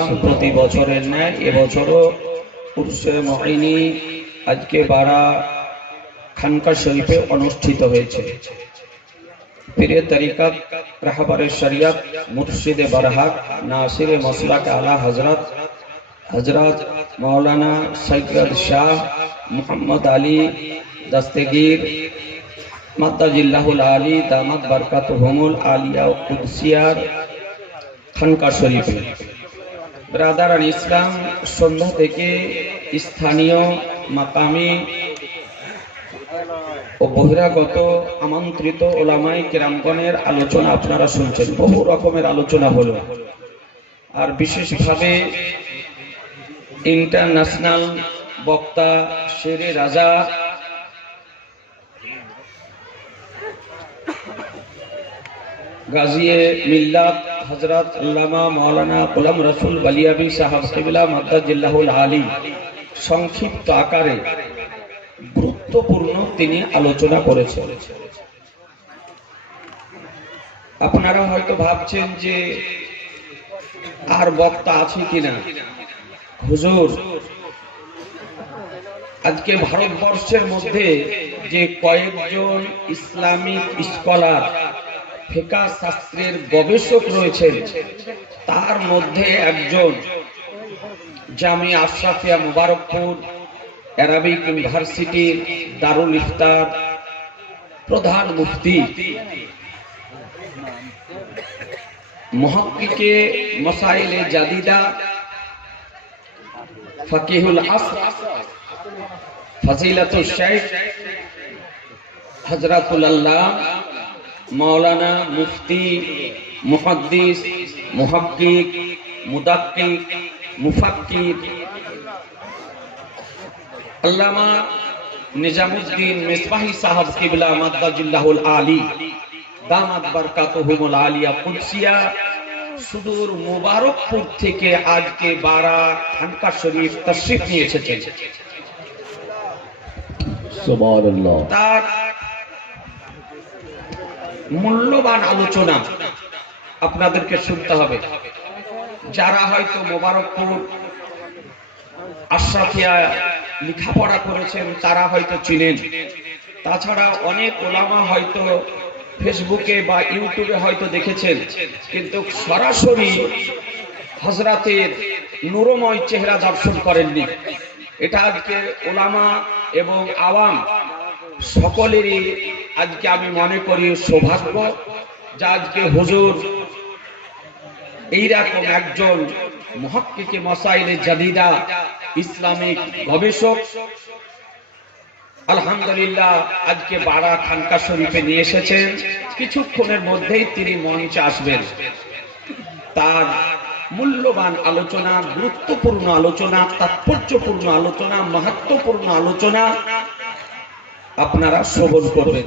আসলাম প্রতি বছরের ন্যায়, এবছরও উর্সে মহিনী আজকে বারা খানকা শরীফে অনুষ্ঠিত হয়েছে। মুর্শিদে বরহাক মসলাক আলা হজরত হজরত মৌলানা সৈয়দ শাহ মোহাম্মদ আলী দস্তগীর, মাদ্দাজিল্লাহুল আলী দামাত বরকাত হোমুল আলিয়া কুদসিয়ার খানকা শরীফে। ব্রাদার ইসলাম সন্ধ্যা থেকে স্থানীয় মাকামি ও বহিরাগত আমন্ত্রিত ওলামাই কেরামগণের আলোচনা আপনারা শুনছেন। বহু রকমের আলোচনা হলো। আর বিশেষভাবে ইন্টারন্যাশনাল বক্তা শেরে রাজা গাজিয়ে মিল্লাত হজরত আল্লামা গোলাম রসুল বালিয়াবি সাহাব আলী। সংক্ষিপ্ত আকারে গুরুত্বপূর্ণ তিনি আলোচনা করেছেন। আপনারা হয়তো ভাবছেন যে আর বক্তা আছে কিনা? হুজুর, আজকে ভারতবর্ষের মধ্যে যে কয়েকজন ইসলামিক স্কলার ফেকা শাস্ত্রের গবেষক রয়েছেন। তার মধ্যে একজন জামি আশরাফিয়া মুবারকপুর অ্যারাবিক ইউনিভার্সিটির দারুল ইফতার প্রধান মুফতি। মহাক্কিকে মসাইলে জাদিদা, ফকিহুল আসর ফজিলাতুল শেখ হজরতুল আল্লাহ মৌলানা মুফতি মুহাদ্দিস মুহাক্কিক মুদাক্কিক মুফাক্কির আল্লামা নিজামুদ্দিন মিসবাহি সাহাব কিবলা মাদ্দাজিল্লাহুল আলী দামাত বারকাতুহুমুল আলিয়া কুদসিয়া সুদূর মুবারকপুর থেকে আজকে বারা খানকা শরীফ তশরিফ নিয়ে এসেছেন সুবহানাল্লাহ। তার মূল্যবান আলোচনা আপনাদেরকে শুনতে হবে। যারা হয়তো মোবারকপুর আশরাফিয়া লেখাপড়া করেছেন, তারা হয়তো চিনেন। তাছাড়া অনেক ওলামা হয়তো ফেসবুকে বা ইউটিউবে হয়তো দেখেছেন, কিন্তু সরাসরি হজরাতের নুরময় চেহারা দর্শন করেননি। এটা আজকে ওলামা এবং আওয়াম সকলেরই আজকে আমি মনে করি সৌভাগ্য যা আজকে হুজুর এইরকম একজন মহাক্কিকে মসাইলে জাদিদা ইসলামিক গবেষক। আলহামদুলিল্লাহ, আজকে বারা খানকা শরীফে নিয়ে এসেছেন। কিছুক্ষণের মধ্যেই তিনি মঞ্চে আসবেন। তার মূল্যবান আলোচনা, গুরুত্বপূর্ণ আলোচনা, তাৎপর্যপূর্ণ আলোচনা, মাহাত্মপূর্ণ আলোচনা আপনারা শ্রবণ করবেন।